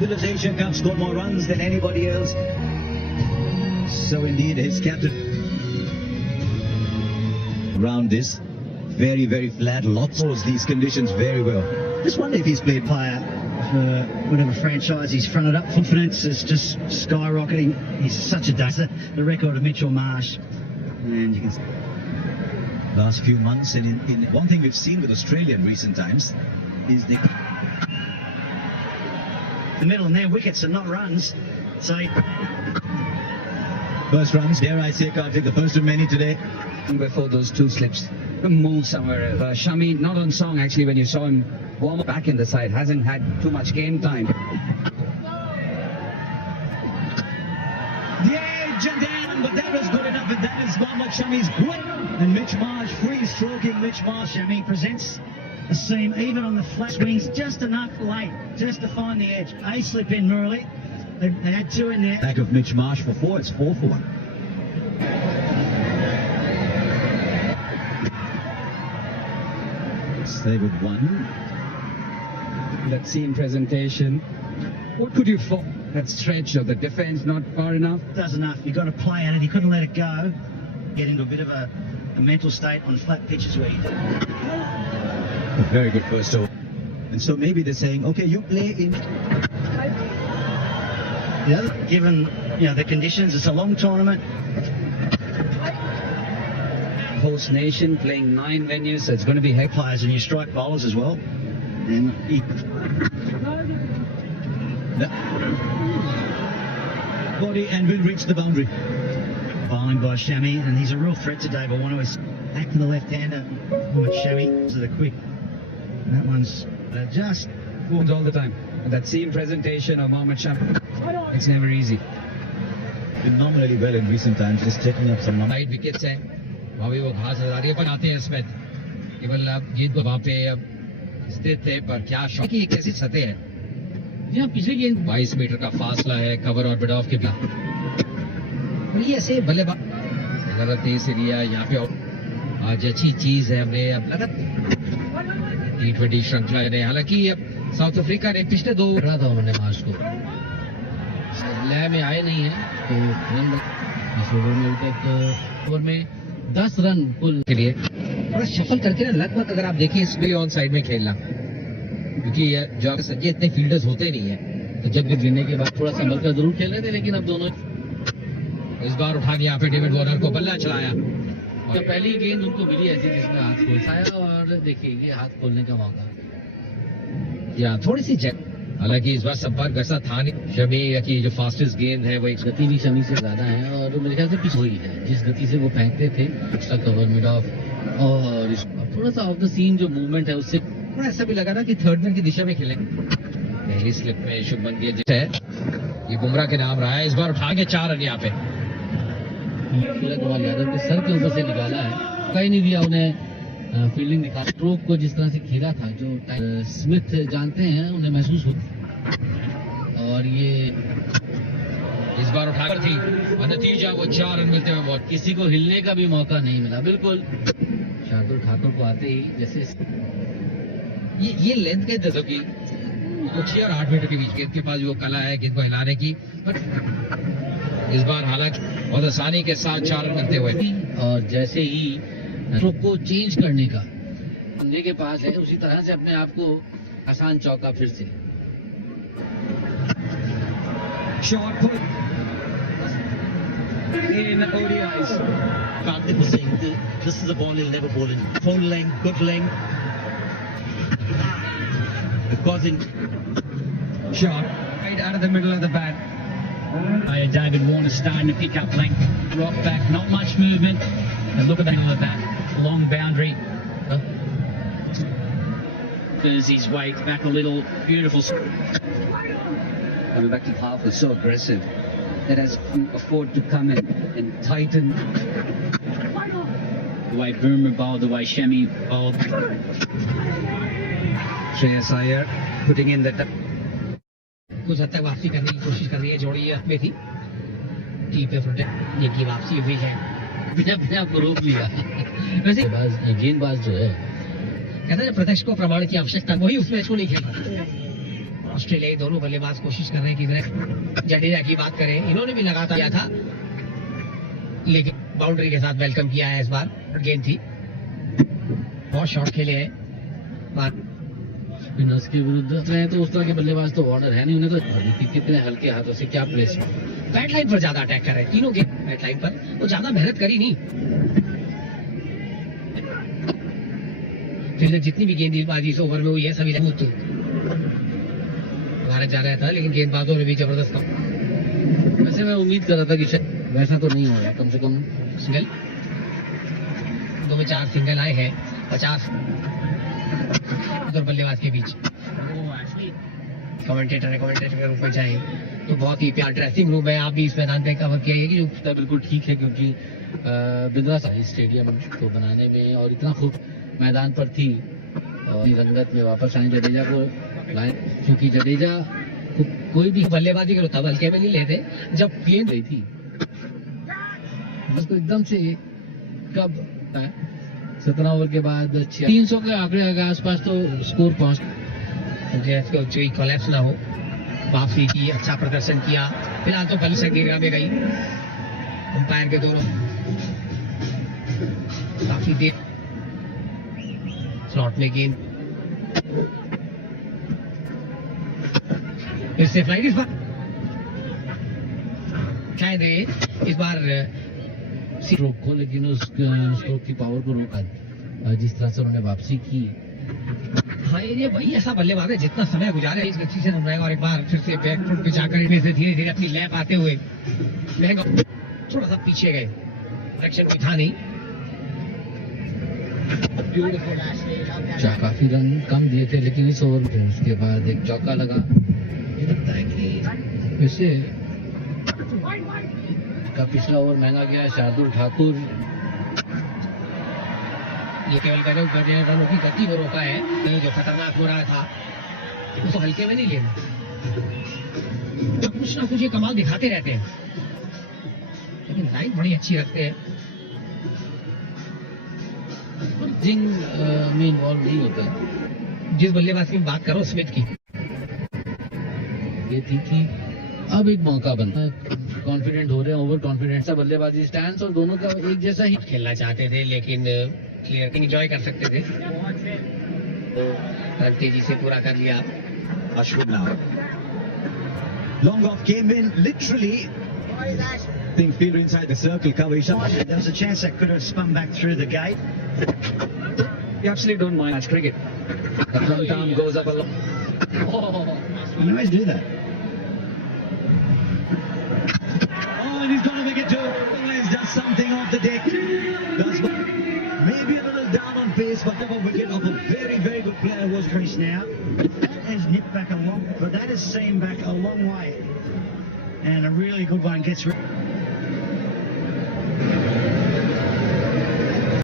fabulous Asian Cup, scored more runs than anybody else. So indeed, his captain. Around this, very, very flat, lots of these conditions very well. Just wonder if he's played player for whatever franchise he's fronted up. Confidence is just skyrocketing. He's such a dancer. The record of Mitchell Marsh. And you can see last few months, and in one thing we've seen with Australia in recent times is the middle and their wickets are not runs. So first runs, dare I say, Karthik, the first of many today. Before those two slips, move somewhere else. Shami, not on song actually, when you saw him warm up back in the side, hasn't had too much game time. Yeah, Jadan, but that was good enough, and that is Mohammad Shami's grip. And Mitch Marsh, free stroking Mitch Marsh. Shami presents a seam even on the flat swings, just enough late, just to find the edge. A slip in Murali. They had two in there. Back of Mitch Marsh for 4, it's 4 for 1. Stay with 1. That seam presentation. What could you for that stretch of the defense not far enough? Does enough. You've got to play at it. He couldn't let it go. Get into a bit of a mental state on flat pitches where he did. A very good first over. And so maybe they're saying, okay, you play in. Given the conditions, it's a long tournament. Host nation playing 9 venues, so it's going to be heck Players and you strike bowlers as well. And body and will reach the boundary. Bowling by Shami, and he's a real threat today. But want to back to the left-hander. Shami to the quick. And that one's just walked all the time. And that seam presentation of Mohammad Shami, it's never easy. Phenomenally well in recent times, just taking up some Side wickets है, वहाँ भी वो घास नजर है, पर आते हैं इसमें केवल अब गेंद को वहाँ पे स्थित थे, पर क्या शॉट की कैसी सतह है, यहाँ पिछली गेंद 22 मीटर का फासला है कवर और मिड ऑफ के बीच, और ये ऐसे बल्लेबाज गलत तेज से लिया यहाँ पे, आज अच्छी चीज है हमने अब लगा T20 श्रृंखला ने, हालांकि अब साउथ अफ्रीका ने पिछले 2 रहा था उन्होंने मार्च को लय में आए नहीं है, तो इस ओवर में ओवर में 10 रन कुल के लिए थोड़ा शफल करके ना लगभग अगर आप देखें इसमें ऑन साइड में खेलना, क्योंकि जो संजय इतने फील्डर्स होते नहीं है, तो जब भी गिरने के बाद थोड़ा संभल कर जरूर खेल रहे थे, लेकिन अब दोनों इस बार उठा के यहाँ पे डेविड वार्नर को बल्ला चलाया, और पहली गेंद उनको मिली ऐसी जिसमें हाथ खोलसाया, और देखिए ये हाथ खोलने का मौका या थोड़ी सी जगह, हालांकि इस बार संपर्क ऐसा था नहीं, शमी की जो फास्टेस्ट गेंद है वो एक गति भी शमी से ज्यादा है, और मेरे ख्याल से पिच हुई है जिस गति से वो फेंकते थे उसका कवर मिड ऑफ, और थोड़ा सा ऑफ द सीन जो मूवमेंट है उससे थोड़ा ऐसा भी लगा था कि थर्ड मैन की दिशा में खेलेंगे। पहली स्लिप में शुभमन गिल है, ये बुमराह के नाम रहा है, इस बार उठा के 4 रन यहाँ पे कुमार यादव के सर के ऊपर से निकाला है, कहीं नहीं दिया उन्हें फील्डिंग दिखा, स्ट्रोक को जिस तरह से खेला था जो स्मिथ जानते हैं उन्हें महसूस होता, और ये इस बार उठाकर थी और नतीजा वो 4 रन मिलते हुए बहुत, किसी को हिलने का भी मौका नहीं मिला, बिल्कुल शार्दुल ठाकुर को आते ही जैसे ये लेंथ के जैसे की 6 और 8 मीटर के बीच गेंद के पास वो कला है गेंद को हिलाने की, बट इस बार हालांकि बहुत आसानी के साथ 4 रन करते हुए, और जैसे ही स्ट्रोक को चेंज करने का बंदे के पास है, उसी तरह से अपने आप को आसान चौका फिर से short put in ODIs. Karthik was saying this is a ball he'll never bowl in. Full length, good length. Because in shot right out of the middle of the bat. David Warner starting to pick up length, rock back, not much movement. And look at that on the bat, long boundary. There's his weight back a little, beautiful. Coming back to half was so aggressive that has afford to come in and tighten. The way Boomer bowled, the way Shami bowled. Shreyas Iyer putting in that. कुछ हद तक वापसी करने की कोशिश कर रही है जोड़ी में थी टी पे प्रोटेक्ट, ये की वापसी हुई है, बिना को रोक लिया। वैसे गेंदबाज जो है कहते हैं प्रत्यक्ष को प्रमाण की आवश्यकता, वही उस मैच को नहीं खेल रहा, ऑस्ट्रेलिया दोनों बल्लेबाज कोशिश कर रहे हैं कि जडेजा की बात करें, इन्होंने भी लगातार किया था लेकिन बाउंड्री के साथ वेलकम किया है इस बार। गेंद थी, बहुत शॉट खेले हैं। स्पिनर्स के विरुद्ध रहे तो उस तरह के बल्लेबाज तो ऑर्डर है नहीं, उन्हें तो कितने हल्के हाथों से क्या प्रेस। बैट लाइन पर ज्यादा अटैक कर रहे हैं तीनों गेंद बैट लाइन पर, वो ज्यादा मेहनत करी नहीं। जितनी भी गेंदबाजी इस ओवर में हुई है सभी भारत जा रहा था, लेकिन गेंदबाजों ने भी जबरदस्त काम। वैसे मैं उम्मीद कर रहा था कि शायद वैसा तो नहीं होगा, कम से कम सिंगल 2 में 4 सिंगल आए हैं 50 बल्लेबाज के बीच। कमेंटेटर के रूप में जाए तो बहुत ही प्यार ड्रेसिंग रूम है, आप भी इस मैदान पे कवर किया कि बिल्कुल ठीक है, क्योंकि बिंद्रा स्टेडियम को बनाने में और इतना खूब मैदान पर थी और रंगत में वापस आए जडेजा को लाए, क्योंकि जडेजा को कोई भी बल्लेबाजी के तब हल्के में नहीं लेते जब गेंद रही थी, उसको एकदम से कब 17 ओवर के बाद 300 के आंकड़े के आसपास तो स्कोर पहुंच, जो कोलैप्स ना हो। वापसी की, अच्छा प्रदर्शन किया। फिलहाल तो बल्ले से गिरा में गई अंपायर के दोनों काफी देर स्लॉट में गेंद फिर से फ्लाइट इस बार शायद इस बार स्ट्रोक को, लेकिन उस स्ट्रोक की पावर को रोका जिस तरह से उन्होंने वापसी की। हाँ, ये वही ऐसा बल्लेबाज है जितना समय गुजारे इस सीजन में और एक बार फिर से बैकफुट पे जाकर इनमें से धीरे धीरे अपनी लैप आते हुए महंगा थोड़ा सा पीछे गए, डायरेक्शन भी था नहीं। काफी रन कम दिए थे, लेकिन इस ओवर में उसके बाद एक चौका लगा। वैसे का पिछला ओवर महंगा गया है। शार्दुल ठाकुर ये केवल रनों की गति को रोका है, जो खतरनाक हो रहा था उसको हल्के में नहीं लेना। तो कुछ ना कुछ ये कमाल दिखाते रहते हैं, लेकिन लाइन बड़ी अच्छी रखते हैं। जिंग में इन्वॉल्व नहीं होता। जिस बल्लेबाज की बात करो स्मिथ की, ये थी कि अब एक मौका बनता है, कॉन्फिडेंट हो रहे हैं, ओवर कॉन्फिडेंट सा बल्लेबाजी स्टैंड और दोनों का एक जैसा ही खेलना चाहते थे, लेकिन क्लियर एंजॉय कर सकते थे तो रन तेजी से पूरा कर लिया। Ashwin now. Long off came in literally. Think fielder inside the circle cover. There was a chance that could have spun back through the gate. You absolutely don't mind match cricket. The front arm goes up a lot. You always do that. Oh, and he's got to make it too. Always does something off the deck. Does maybe a little down on pace, but the wicket of a very, very good player was creased now. That has nipped back a long, but that is seeing back a long way. And a really good one gets rid.